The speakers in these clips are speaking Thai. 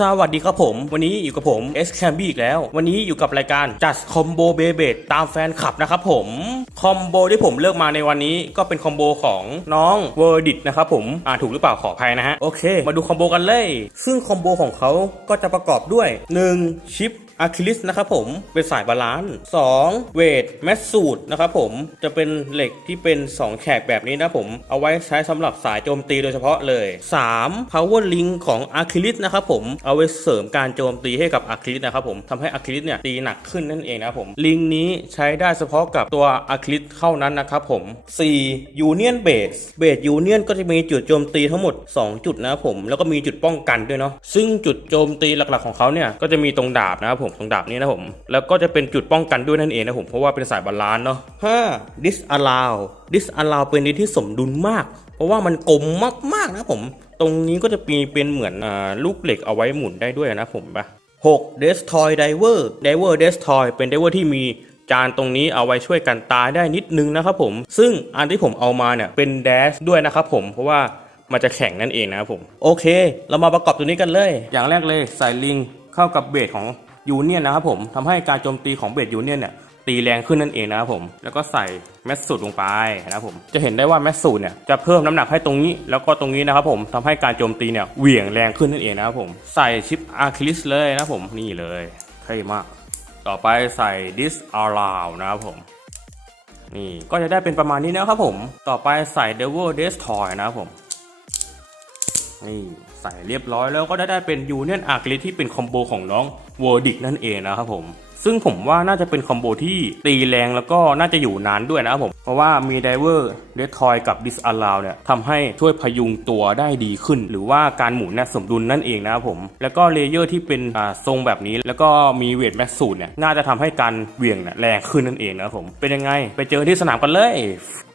สวัสดีครับผม วันนี้อยู่กับผม S c a m b อีกแล้ว วันนี้อยู่กับรายการจัดคอมโบเบเบตตามแฟนคลับนะครับผมคอมโบที่ผมเลือกมาในวันนี้ก็เป็นคอมโบของน้องเวอร์ดิตนะครับผมอ่าถูกหรือเปล่าขออภัยนะฮะ โอเค มาดูคอมโบกันเลย ซึ่งคอมโบของเขาก็จะประกอบด้วย 1. ชิป อะคริลิสนะครับผมเป็นสายบาลานซ์2เวทแมสสูตนะครับผมจะเป็นเหล็กที่เป็น 2 แฉกแบบนี้นะผมเอาไว้ใช้สำหรับสายโจมตีโดยเฉพาะเลย 3. Power Link ของอะคริลิสนะครับผมเอาไว้เสริมการโจมตีให้กับอะคริลิสนะครับผมทำให้อะคริลิสเนี่ยตีหนักขึ้นนั่นเองนะผมลิงนี้ใช้ได้เฉพาะกับตัวอะคริลิสเท่านั้นนะครับผม 4. Union Base Base Union ก็จะมีจุดโจมตีทั้งหมด 2 จุดนะครับผมแล้วก็มีจุดป้องกันด้วยเนาะซึ่งจุดโจมตีหลักๆของเขาเนี่ยก็จะมีตรงดาบนะครับผมตรงดาบนี้นะผม แล้วก็จะเป็นจุดป้องกันด้วยนั่นเองนะผมเพราะว่าเป็นสายบาลานซ์เนาะ 5. disallow disallow เป็นในที่สมดุลมาก เพราะว่ามันกลมมากๆนะผม ตรงนี้ก็จะมีเป็นเหมือนอ่าลูกเหล็กเอาไว้หมุนได้ด้วยนะผมปะ 6. destroy diver diver destroy เป็น diver ที่มีจานตรงนี้เอาไว้ช่วยกันตายได้นิดนึงนะครับผม ซึ่งอันที่ผมเอามาเนี่ยเป็น dash ด้วยนะครับผมเพราะว่ามันจะแข็งนั่นเองนะครับผม โอเค เรามาประกอบตัวนี้กันเลย อย่างแรกเลยใส่ลิงเข้ากับเบสของ ยูเนียนนะครับผมทำให้การโจมตีของเบสยูเนียนเนี่ยตีแรงขึ้นนั่นเองนะครับผมแล้วก็ใส่แมสสูตรลงไปนะครับผมจะเห็นได้ว่าแมสสูตรเนี่ยจะเพิ่มน้ำหนักให้ตรงนี้ แล้วก็ตรงนี้นะครับผมทำให้การโจมตีเนี่ยเหวี่ยงแรงขึ้นนั่นเองนะครับผมใส่ชิปอาร์คิลิสเลยนะครับผมนี่เลยเท่มาก ต่อไปใส่ dis allow นะครับผมนี่ก็จะได้เป็นประมาณนี้นะครับผม ต่อไปใส่ devil destroy นะครับผมนี่ ส่เรียบร้อยแล้วก็ได้ได้เป็นยูเนียนอาร์กลิที่เป็นคอมโบของน้องวอร์ดิกนั่นเองนะครับผมซึ่งผมว่าน่าจะเป็นคอมโบที่ตีแรงแล้วก็น่าจะอยู่นานด้วยนะครับผม เพราะว่ามีไดเวอร์เดทอยกับดิสอ l ลาวเนี่ยทำให้ช่วยพยุงตัวได้ดีขึ้น หรือว่าการหมุนเนี่ยสมดุลนั่นเองนะครับผม แล้วก็เลเยอร์ที่เป็นอ่าทรงแบบนี้แล้วก็มีเวทแม็กสูตเนี่ยน่าจะทำให้การเวียงเนี่ยแรงขึ้นนั่นเองนะครับผม เป็นยังไงไปเจอที่สนามกันเลย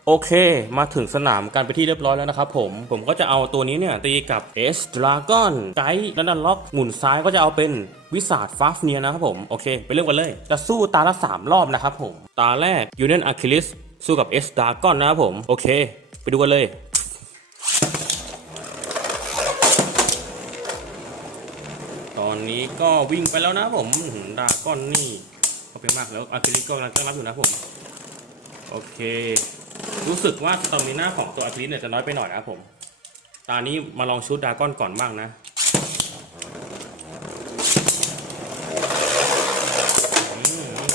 โอเค มาถึงสนามกันไปที่เรียบร้อยแล้วนะครับผม ผมก็จะเอาตัวนี้เนี่ย ตีกับ S Dragon ไกด์แล้วดันล็อกหมุนซ้ายก็จะเอาเป็นวิสาดฟาฟเนียนะครับผม โอเค ไปเริ่มกันเลย จะสู้ตาละ 3 รอบนะครับผม ตาแรก Union Achilles สู้กับ S Dragon นนะครับผม โอเค ไปดูกันเลยตอนนี้ก็วิ่งไปแล้วนะผมดาก้อนนี่ก็เป็นมากแล้วอาคิลิสก็กำลังตั้งรับอยู่นะผม โอเค รู้สึกว่าสตอมิน่าของตัวอาทิตย์เนี่ยจะน้อยไปหน่อยนะครับผม ตอนนี้มาลองชุดดราก้อนก่อนบ้างนะ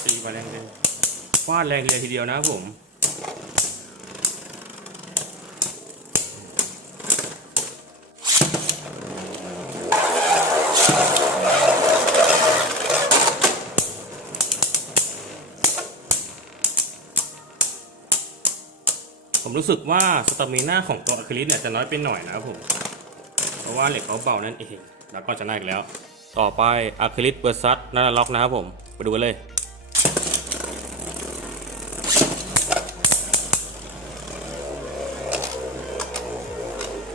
ตีมาแรงเลยฟาดแรงเลยทีเดียวนะครับผม รู้สึกว่าสตามิน่าของตัวอะคริลิสเนี่ยจะน้อยไปหน่อยนะครับผม เพราะว่าเหล็กเขาเบานั่นเอง แล้วก็จะน่าอีกแล้ว ต่อไปอะคริลิสเบอร์ซัสนาล็อกนะครับผม ไปดูกันเลย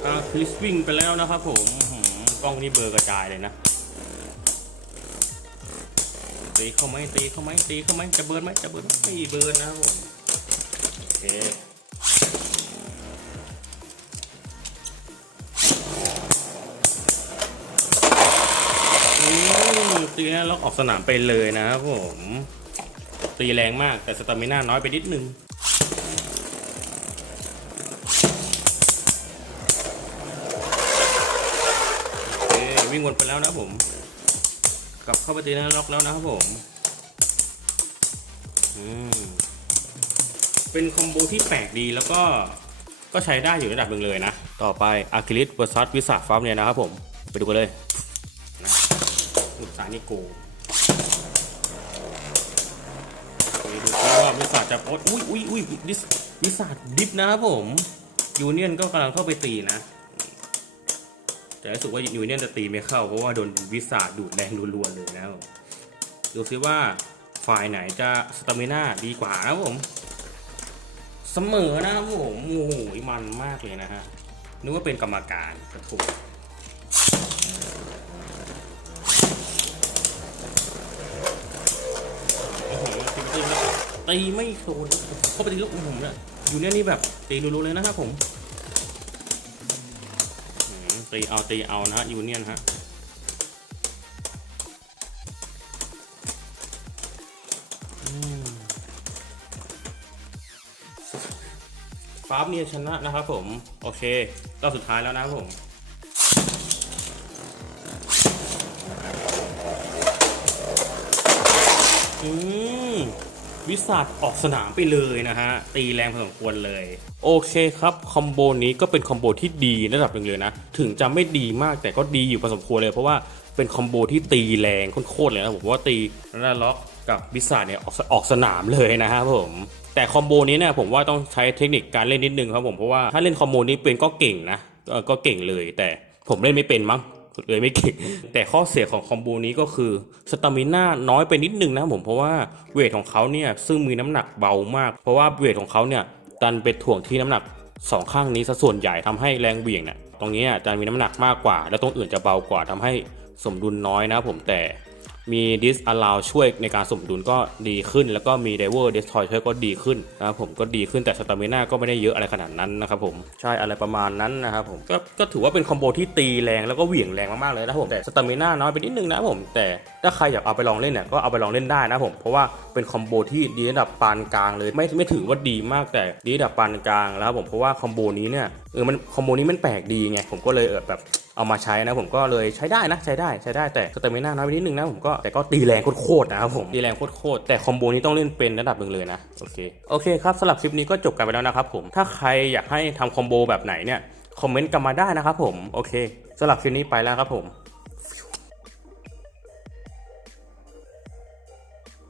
อะคริลิสวิ่งไปแล้วนะครับผมกล้องนี่เบอร์กระจายเลยนะตีเข้าไหมตีเข้าไหมตีเข้าไหมจะเบิร์นไหมจะเบิร์นไมไม่เบิร์นนะครับผมโอเค ตีแล้วล็อกออกสนามไปเลยนะครับผมตีแรงมากแต่สตามิน่าน้อยไปนิดนึงวิ่งวนไปแล้วนะผม กลับเข้าไปตีแล้วล็อกแล้วนะครับผมอืมเป็นคอมโบที่แปลกดีแล้วก็ก็ใช้ได้อยู่ระดับหนึ่งเลยนะ ต่อไปอาคริลิสเวอร์ซัสวิสาฟาร์มเนี่ยนะครับผม ไปดูกันเลยนะ อุตสานิโกไปดูซิว่าวิสาจะโอ๊ยอุ้ยอุ้ยอุ้ยดิสวิสาดิฟนะครับผมยูเนียนก็กำลังเข้าไปตีนะ แต่รู้สึกว่ายูเนียนจะตีไม่เข้าเพราะว่าโดนวิสาดูดแรงรัวๆเลยนะดูซิว่าฝ่ายไหนจะสตามิน่าดีกว่านะผม เสมอนะครับผมโอ้โหมันมากเลยนะฮะนึกว่าเป็นกรรมการกระถูก ตีไม่โดนเข้าไปตีลูกผมเนี่ยอยู่เนี่ยนี่แบบตีรัวๆเลยนะครับผมตีเอาตีเอานะฮะยูเนียนฮะอืมฟ้าบเนี่ยชนะนะครับผม โอเครอบสุดท้ายแล้วนะครับผม วิสัทออกสนามไปเลยนะฮะ ตีแรงพอสมควรเลย โอเคครับคอมโบนี้ก็เป็นคอมโบที่ดีระดับหนึ่งเลยนะ ถึงจะไม่ดีมากแต่ก็ดีอยู่พอสมควรเลยเพราะว่าเป็นคอมโบที่ตีแรงโคตรเลยนะผมว่าตีนาล็อกกับวิสัทเนี่ยออกสออกสนามเลยนะครับผมแต่คอมโบนี้เนี่ยผมว่าต้องใช้เทคนิคการเล่นนิดนึงครับผมเพราะว่าถ้าเล่นคอมโบนี้เป็นก็เก่งนะก็เก่งเลย แต่ผมเล่นไม่เป็นมั้ง เลยไม่เก่ง แต่ข้อเสียของคอมโบนี้ก็คือสตามิน่าน้อยไปนิดนึงนะผมเพราะว่าเวทของเขาเนี่ยซึ่งมีน้ำหนักเบามาก เพราะว่าเวทของเขาเนี่ยดันไปถ่วงที่น้ำหนักสองข้างนี้ซะส่วนใหญ่ทำให้แรงเหวี่ยงเนี่ยตรงนี้อะดันมีน้ำหนักมากกว่า แล้วตรงอื่นจะเบากว่าทำให้สมดุลน้อยนะผมแต่ มีดิสอ l ล w ช่วยในการสมดุลก็ดีขึ้น แล้วก็มีไดเวอร์ดิสทอยช่วยก็ดีขึ้นนะครับผมก็ดีขึ้นแต่สตามิน่าก็ไม่ได้เยอะอะไรขนาดนั้นนะครับผมใช่อะไรประมาณนั้นนะครับผมก็ก็ถือว่าเป็นคอมโบที่ตีแรงแล้วก็เหวี่ยงแรงมากๆเลยนะครับผมแต่สตามิน่าน้อยไปนิดนึงนะครับผมแต่ถ้าใครอยากเอาไปลองเล่นเนี่ยก็เอาไปลองเล่นได้นะครับผมเพราะว่าเป็นคอมโบที่ดีระดับปานกลางเลยไม่ไม่ถือว่าดีมากแต่ดีระดับปานกลางแล้วครับผมเพราะว่าคอมโบนี้เนี่ยเออมันคอมโบนี้มันแปลกดีไงผมก็เลยเออแบบ เอามาใช้นะผมก็เลยใช้ได้นะใช้ได้ใช้ได้แต่สเตมิน่าน้อยไปนิดนึงนะผมก็แต่ก็ตีแรงโคตรๆนะครับผมตีแรงโคตรๆแต่คอมโบนี้ต้องเล่นเป็นระดับหนึ่งเลยนะโอเคโอเคครับสำหรับคลิปนี้ก็จบกันไปแล้วนะครับผมถ้าใครอยากให้ทำคอมโบแบบไหนเนี่ยคอมเมนต์กันมาได้นะครับผมโอเคสำหรับคลิปนี้ไปแล้วครับผม